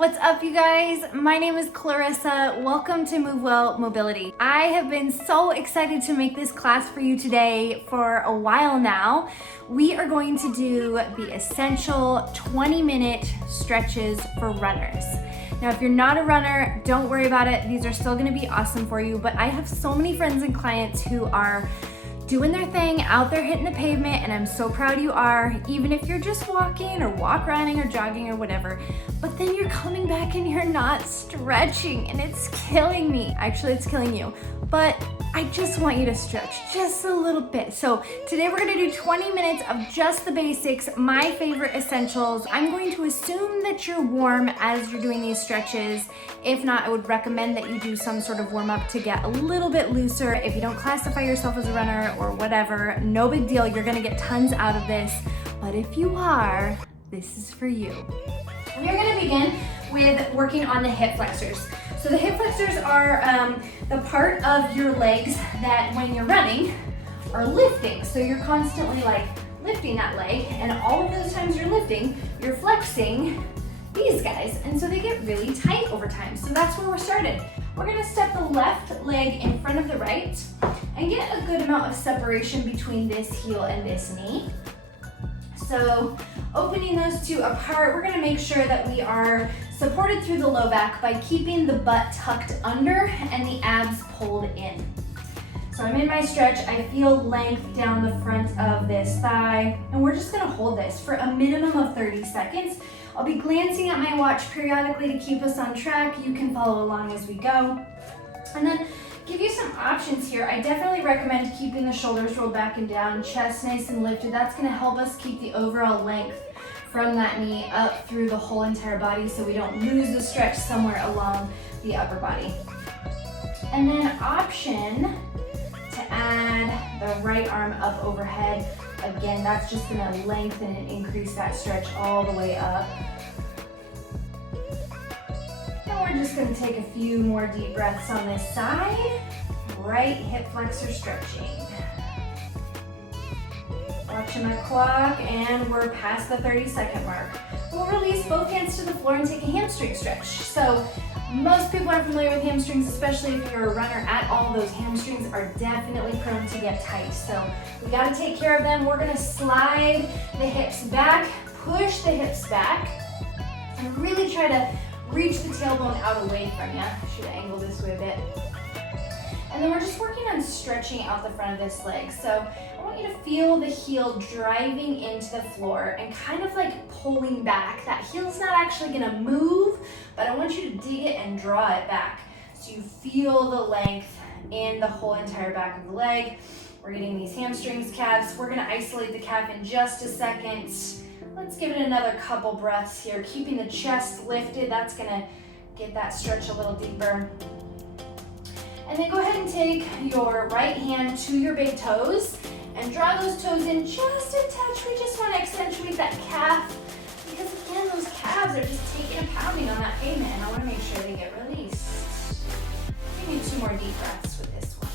What's up, you guys? My name is Clarissa. Welcome to Movewell Mobility. I have been so excited to make this class for you today for a while now. We are going to do the essential 20-minute stretches for runners. Now, if you're not a runner, don't worry about it. These are still gonna be awesome for you, but I have so many friends and clients who are doing their thing out there hitting the pavement, and I'm so proud you are, even if you're just walking or walk running or jogging or whatever, but then you're coming back and you're not stretching and it's killing me. Actually, it's killing you, but I just want you to stretch just a little bit. So today we're gonna do 20 minutes of just the basics, my favorite essentials. I'm going to assume that you're warm as you're doing these stretches. If not, I would recommend that you do some sort of warm up to get a little bit looser. If you don't classify yourself as a runner or whatever, no big deal, you're gonna get tons out of this. But if you are, this is for you. We are gonna begin with working on the hip flexors. So the hip flexors are the part of your legs that when you're running are lifting. So you're constantly like lifting that leg, and all of those times you're lifting, you're flexing these guys. And so they get really tight over time. So that's where we're started. We're gonna step the left leg in front of the right and get a good amount of separation between this heel and this knee. So opening those two apart, we're gonna make sure that we are supported through the low back by keeping the butt tucked under and the abs pulled in. So I'm in my stretch, I feel length down the front of this thigh, and we're just gonna hold this for a minimum of 30 seconds. I'll be glancing at my watch periodically to keep us on track. You can follow along as we go. And then give you some options here. I definitely recommend keeping the shoulders rolled back and down, chest nice and lifted. That's gonna help us keep the overall length from that knee up through the whole entire body so we don't lose the stretch somewhere along the upper body. And then option to add the right arm up overhead. Again, that's just gonna lengthen and increase that stretch all the way up. And we're just gonna take a few more deep breaths on this side. Right hip flexor stretching. Watching our clock, and we're past the 30-second mark. We'll release both hands to the floor and take a hamstring stretch. So most people are familiar with hamstrings, especially if you're a runner at all. Those hamstrings are definitely prone to get tight. So we gotta take care of them. We're gonna slide the hips back, push the hips back, and really try to reach the tailbone out away from you. Should angle this way a bit. And then we're just working on stretching out the front of this leg. So I want you to feel the heel driving into the floor and kind of like pulling back. That heel's not actually gonna move, but I want you to dig it and draw it back. So you feel the length in the whole entire back of the leg. We're getting these hamstrings, calves. We're gonna isolate the calf in just a second. Let's give it another couple breaths here. Keeping the chest lifted, that's gonna get that stretch a little deeper. And then go ahead and take your right hand to your big toes and draw those toes in just a touch. We just want to accentuate that calf because again, those calves are just taking and pounding on that pavement, and I want to make sure they get released. We need 2 more deep breaths with this one.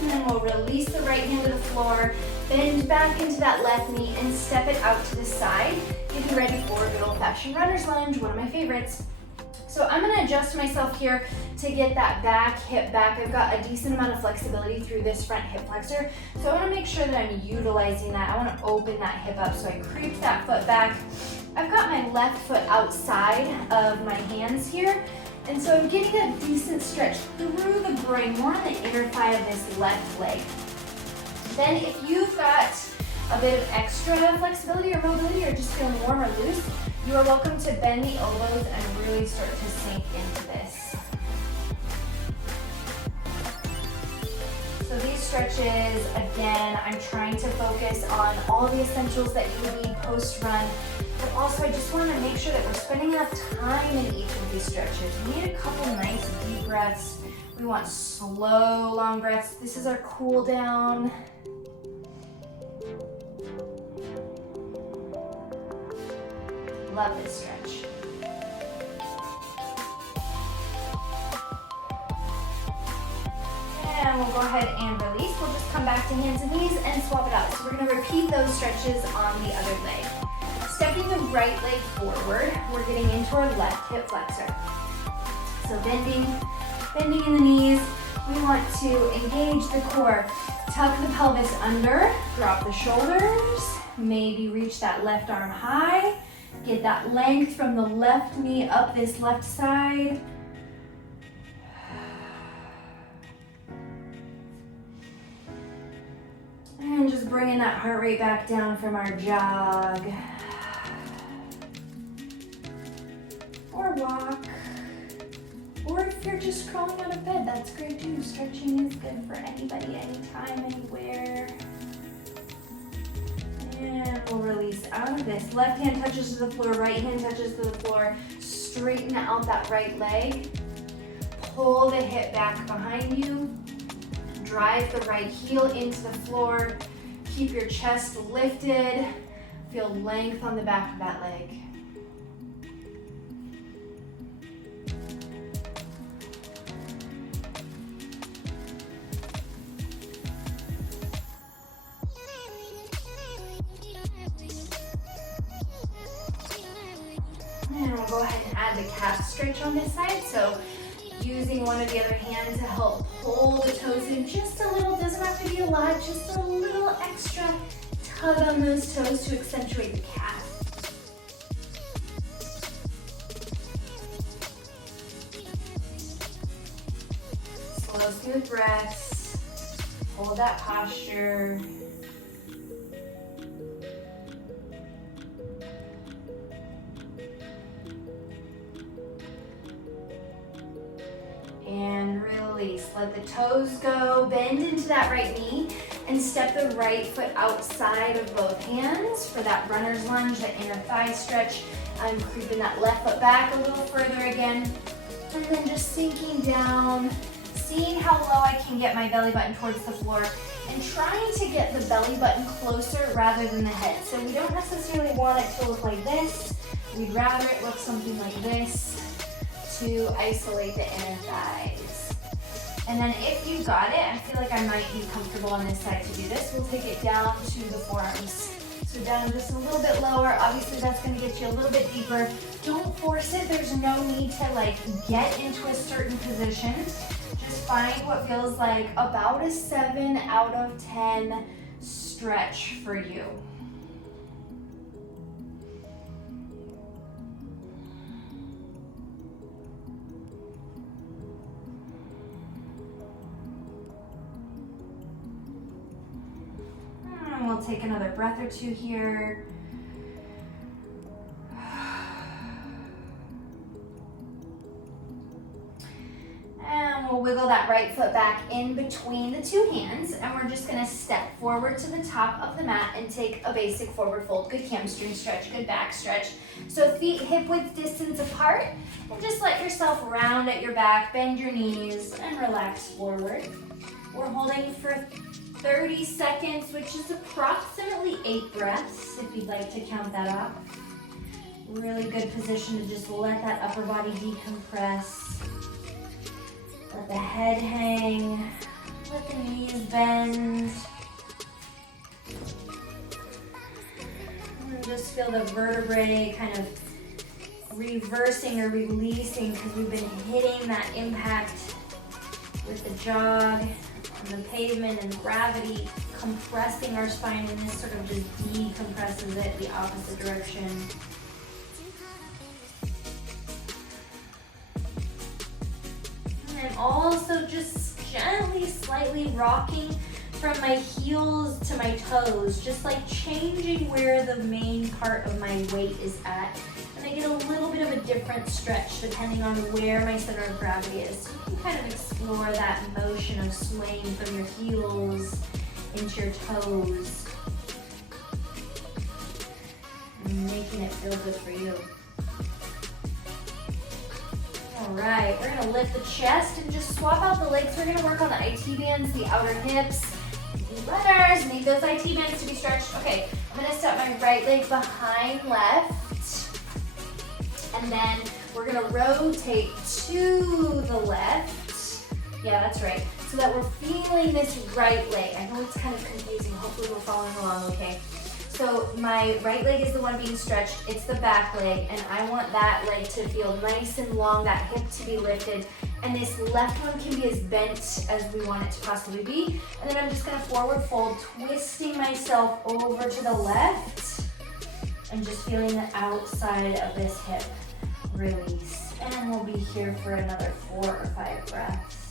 And then we'll release the right hand to the floor. Bend back into that left knee and step it out to the side. Getting ready for a good old-fashioned runner's lunge, one of my favorites. So I'm gonna adjust myself here to get that back, hip back. I've got a decent amount of flexibility through this front hip flexor. So I wanna make sure that I'm utilizing that. I wanna open that hip up so I creep that foot back. I've got my left foot outside of my hands here. And so I'm getting a decent stretch through the groin, more on the inner thigh of this left leg. Then if you've got a bit of extra flexibility or mobility or just feeling warm or loose, you are welcome to bend the elbows and really start to sink into this. So these stretches, again, I'm trying to focus on all the essentials that you need post-run, but also I just want to make sure that we're spending enough time in each of these stretches. We need a couple nice deep breaths. We want slow, long breaths. This is our cool down. Love this stretch. And we'll go ahead and release. We'll just come back to hands and knees and swap it out. So we're gonna repeat those stretches on the other leg. Stepping the right leg forward, we're getting into our left hip flexor. So bending in the knees. We want to engage the core. Tuck the pelvis under, drop the shoulders, maybe reach that left arm high. Get that length from the left knee up this left side. And just bringing that heart rate back down from our jog. Or walk. Or if you're just crawling out of bed, that's great too. Stretching is good for anybody, anytime, anywhere. And we'll release out of this. Left hand touches to the floor, right hand touches to the floor. Straighten out that right leg. Pull the hip back behind you. Drive the right heel into the floor. Keep your chest lifted. Feel length on the back of that leg. And we'll go ahead and add the calf stretch on this side. So using one of the other hands to help pull the toes in just a little. Doesn't have to be a lot, just a little extra tug on those toes to accentuate the calf. Slow, smooth breaths. Hold that posture. And release. Let the toes go. Bend into that right knee and step the right foot outside of both hands for that runner's lunge, that inner thigh stretch. I'm creeping that left foot back a little further again. And then just sinking down, seeing how low I can get my belly button towards the floor and trying to get the belly button closer rather than the head. So we don't necessarily want it to look like this. We'd rather it look something like this to isolate the inner thighs. And then if you got it, I feel like I might be comfortable on this side to do this. We'll take it down to the forearms. So down just a little bit lower. Obviously that's gonna get you a little bit deeper. Don't force it. There's no need to like get into a certain position. Just find what feels like about a 7 out of 10 stretch for you. And we'll take another breath or two here. And we'll wiggle that right foot back in between the two hands, and we're just gonna step forward to the top of the mat and take a basic forward fold. Good hamstring stretch, good back stretch. So feet hip width distance apart, and just let yourself round at your back, bend your knees, and relax forward. We're holding for 30 seconds, which is approximately 8 breaths, if you'd like to count that up. Really good position to just let that upper body decompress. Let the head hang, let the knees bend. And just feel the vertebrae kind of reversing or releasing because we've been hitting that impact with the jog on the pavement and gravity, compressing our spine, and this sort of just decompresses it the opposite direction. And also just gently, slightly rocking from my heels to my toes, just like changing where the main part of my weight is at. And I get a little bit of a different stretch depending on where my center of gravity is. So you can kind of explore that motion of swaying from your heels into your toes and making it feel good for you. All right, we're gonna lift the chest and just swap out the legs. We're gonna work on the IT bands, the outer hips. Runners need those IT bands to be stretched. Okay, I'm gonna step my right leg behind left. And then we're gonna rotate to the left. Yeah, that's right. so that we're feeling this right leg. I know it's kind of confusing. Hopefully we're following along okay. So my right leg is the one being stretched. It's the back leg, and I want that leg to feel nice and long, that hip to be lifted. And this left one can be as bent as we want it to possibly be. And then I'm just gonna forward fold, twisting myself over to the left and just feeling the outside of this hip release. And we'll be here for another 4 or 5 breaths.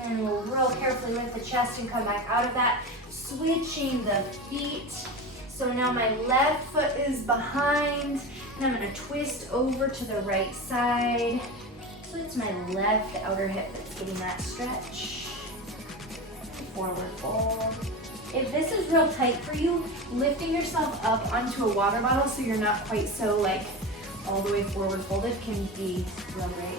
And we'll roll carefully with the chest and come back out of that, switching the feet. So now my left foot is behind, and I'm gonna twist over to the right side. So it's my left outer hip that's getting that stretch. Forward fold. If this is real tight for you, lifting yourself up onto a water bottle so you're not quite so like all the way forward folded can be real great.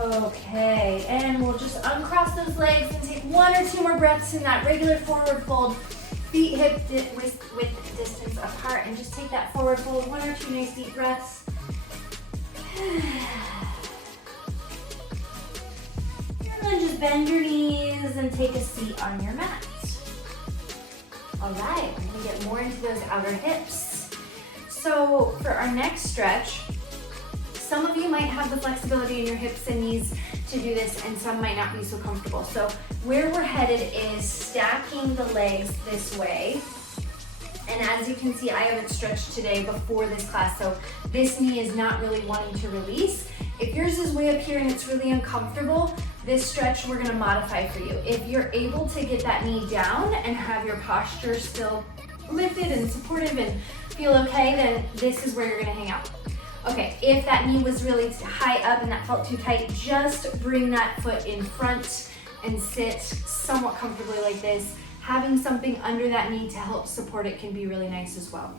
Okay, and we'll just uncross those legs and take 1 or 2 more breaths in that regular forward fold. Feet hip width distance apart, and just take that forward fold. 1 or 2 nice deep breaths. And then just bend your knees and take a seat on your mat. All right, we're gonna get more into those outer hips. So for our next stretch, some of you might have the flexibility in your hips and knees to do this, and some might not be so comfortable. So where we're headed is stacking the legs this way. And as you can see, I haven't stretched today before this class, so this knee is not really wanting to release. If yours is way up here and it's really uncomfortable, this stretch we're gonna modify for you. If you're able to get that knee down and have your posture still lifted and supportive and feel okay, then this is where you're gonna hang out. Okay, if that knee was really high up and that felt too tight, just bring that foot in front and sit somewhat comfortably like this. Having something under that knee to help support it can be really nice as well.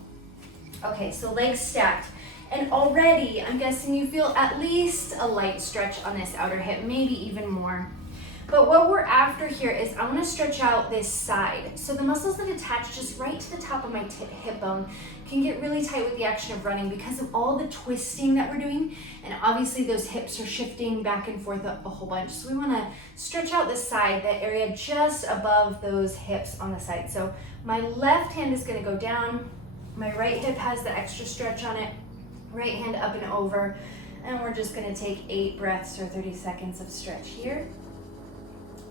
Okay, so legs stacked. And already, I'm guessing you feel at least a light stretch on this outer hip, maybe even more. But what we're after here is I wanna stretch out this side. So the muscles that attach just right to the top of my hip bone can get really tight with the action of running because of all the twisting that we're doing. And obviously those hips are shifting back and forth a whole bunch. So we wanna stretch out the side, that area just above those hips on the side. So my left hand is gonna go down. My right hip has the extra stretch on it. Right hand up and over. And we're just gonna take 8 breaths or 30 seconds of stretch here.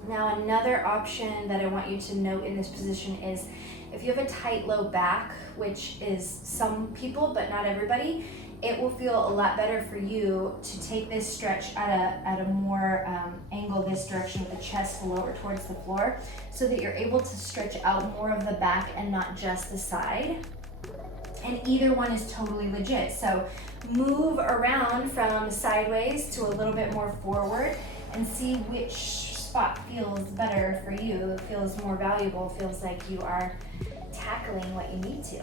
Now another option that I want you to note in this position is if you have a tight low back, which is some people but not everybody, it will feel a lot better for you to take this stretch at a more angle this direction with the chest lower towards the floor so that you're able to stretch out more of the back and not just the side. And either one is totally legit. So move around from sideways to a little bit more forward and see which spot feels better for you, feels more valuable, feels like you are tackling what you need to.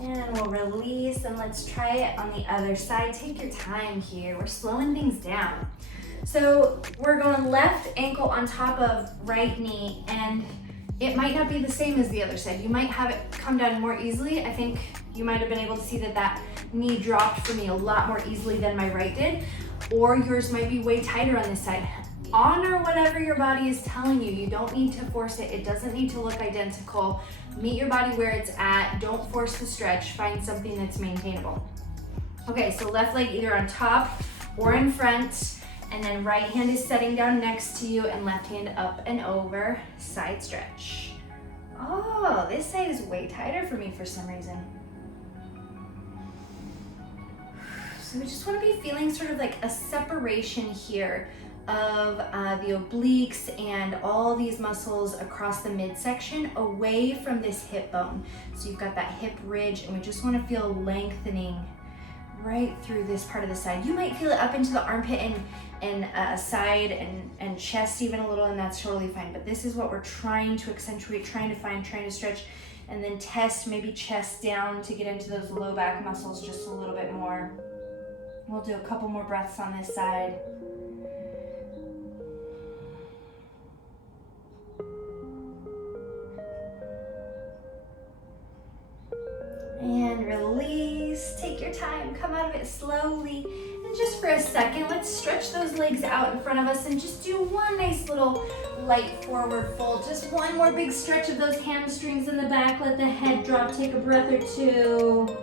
And we'll release, and let's try it on the other side. Take your time here. We're slowing things down. So we're going left ankle on top of right knee, and it might not be the same as the other side. You might have it come down more easily. I think you might have been able to see that knee dropped for me a lot more easily than my right did, or yours might be way tighter on this side. Honor whatever your body is telling you. You don't need to force it. It doesn't need to look identical. Meet your body where it's at. Don't force the stretch. Find something that's maintainable. Okay, so left leg either on top or in front, and then right hand is setting down next to you and left hand up and over, side stretch. Oh, this side is way tighter for me for some reason. So we just want to be feeling sort of like a separation here of the obliques and all these muscles across the midsection away from this hip bone. So you've got that hip ridge, and we just want to feel lengthening right through this part of the side. You might feel it up into the armpit and side and chest even a little, and that's totally fine. But this is what we're trying to accentuate, trying to find, trying to stretch, and then test maybe chest down to get into those low back muscles just a little bit more. We'll do a couple more breaths on this side. And release, take your time, come out of it slowly. And just for a second, let's stretch those legs out in front of us and just do one nice little light forward fold. Just one more big stretch of those hamstrings in the back. Let the head drop, take a breath or two.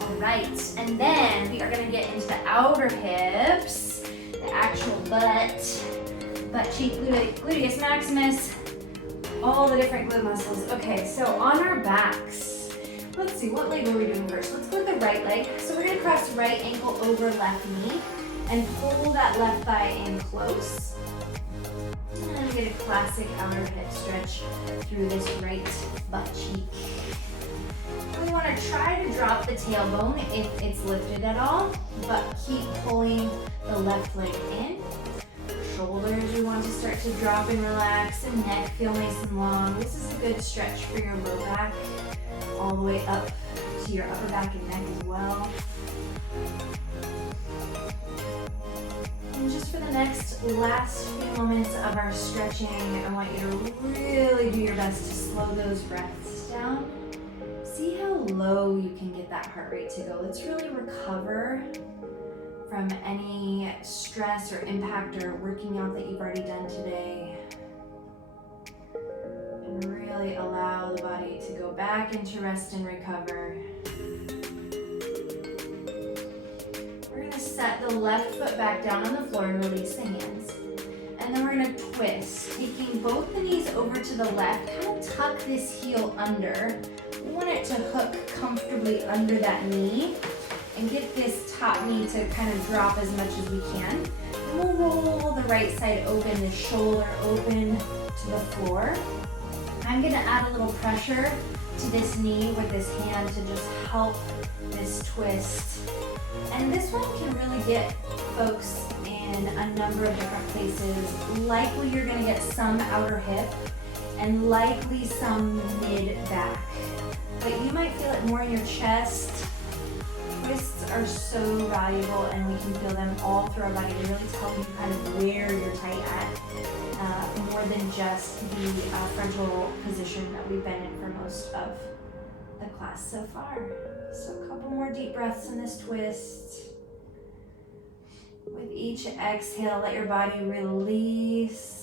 All right, and then we are gonna get into the outer hips, the actual butt cheek, gluteus maximus, all the different glute muscles. Okay, so on our backs, let's see, what leg are we doing first? Let's go with the right leg. So we're gonna cross right ankle over left knee and pull that left thigh in close. And then we get a classic outer hip stretch through this right butt cheek. We wanna try to drop the tailbone if it's lifted at all, but keep pulling the left leg in. Shoulders, we want to start to drop and relax, and neck feel nice and long. This is a good stretch for your low back, all the way up to your upper back and neck as well. And just for the last few moments of our stretching, I want you to really do your best to slow those breaths down. See how low you can get that heart rate to go. Let's really recover from any stress or impact or working out that you've already done today. And really allow the body to go back into rest and recover. We're gonna set the left foot back down on the floor and release the hands. And then we're gonna twist, taking both the knees over to the left, kind of tuck this heel under. We want it to hook comfortably under that knee, and get this top knee to kind of drop as much as we can. And we'll roll the right side open, the shoulder open to the floor. I'm gonna add a little pressure to this knee with this hand to just help this twist. And this one can really get folks in a number of different places. Likely you're gonna get some outer hip and likely some mid-back. But you might feel it more in your chest. Twists are so valuable, and we can feel them all through our body. They really tell you kind of where you're tight at, more than just the frontal position that we've been in for most of the class so far. So a couple more deep breaths in this twist. With each exhale, let your body release.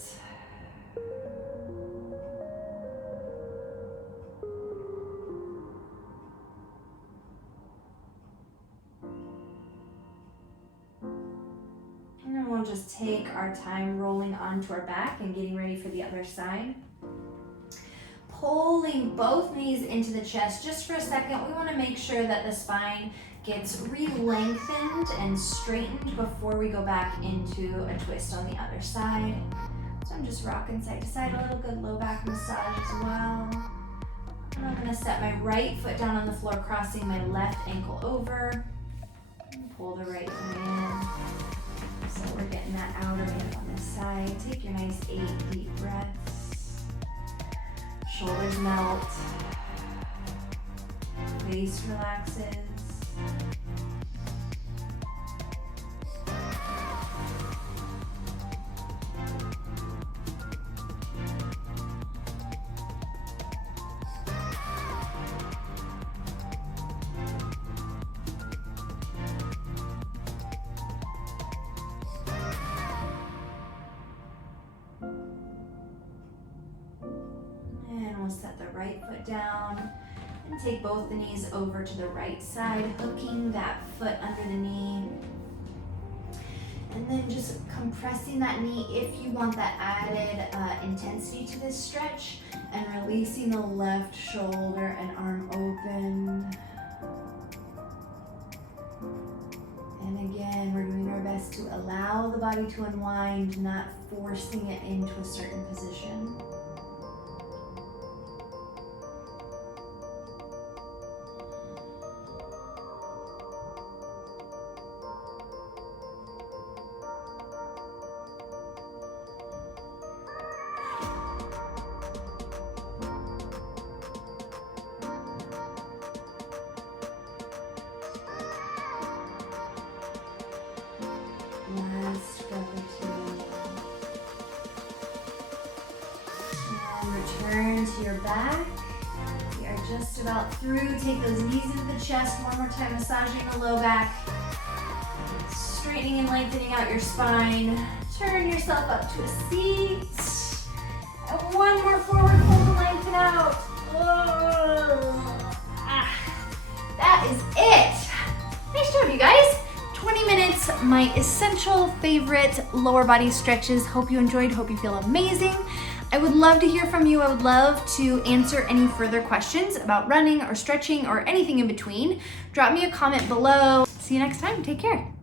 We'll just take our time rolling onto our back and getting ready for the other side. Pulling both knees into the chest just for a second. We want to make sure that the spine gets re-lengthened and straightened before we go back into a twist on the other side. So I'm just rocking side to side, a little good low back massage as well. And I'm going to set my right foot down on the floor, crossing my left ankle over. And pull the right knee in. So we're getting that outer hip on this side. Take your nice 8 deep breaths. Shoulders melt. Face relaxes. Set the right foot down and take both the knees over to the right side, hooking that foot under the knee. And then just compressing that knee if you want that added intensity to this stretch, and releasing the left shoulder and arm open. And we're doing our best to allow the body to unwind, not forcing it into a certain position. Last breath or two. And return to your back. We are just about through. Take those knees into the chest. One more time, massaging the low back. Straightening and lengthening out your spine. Turn yourself up to a seat. And one more forward fold to lengthen out. That is it. Nice job, you guys. 20 minutes, my essential favorite lower body stretches. Hope you enjoyed, hope you feel amazing. I would love to hear from you. I would love to answer any further questions about running or stretching or anything in between. Drop me a comment below. See you next time, take care.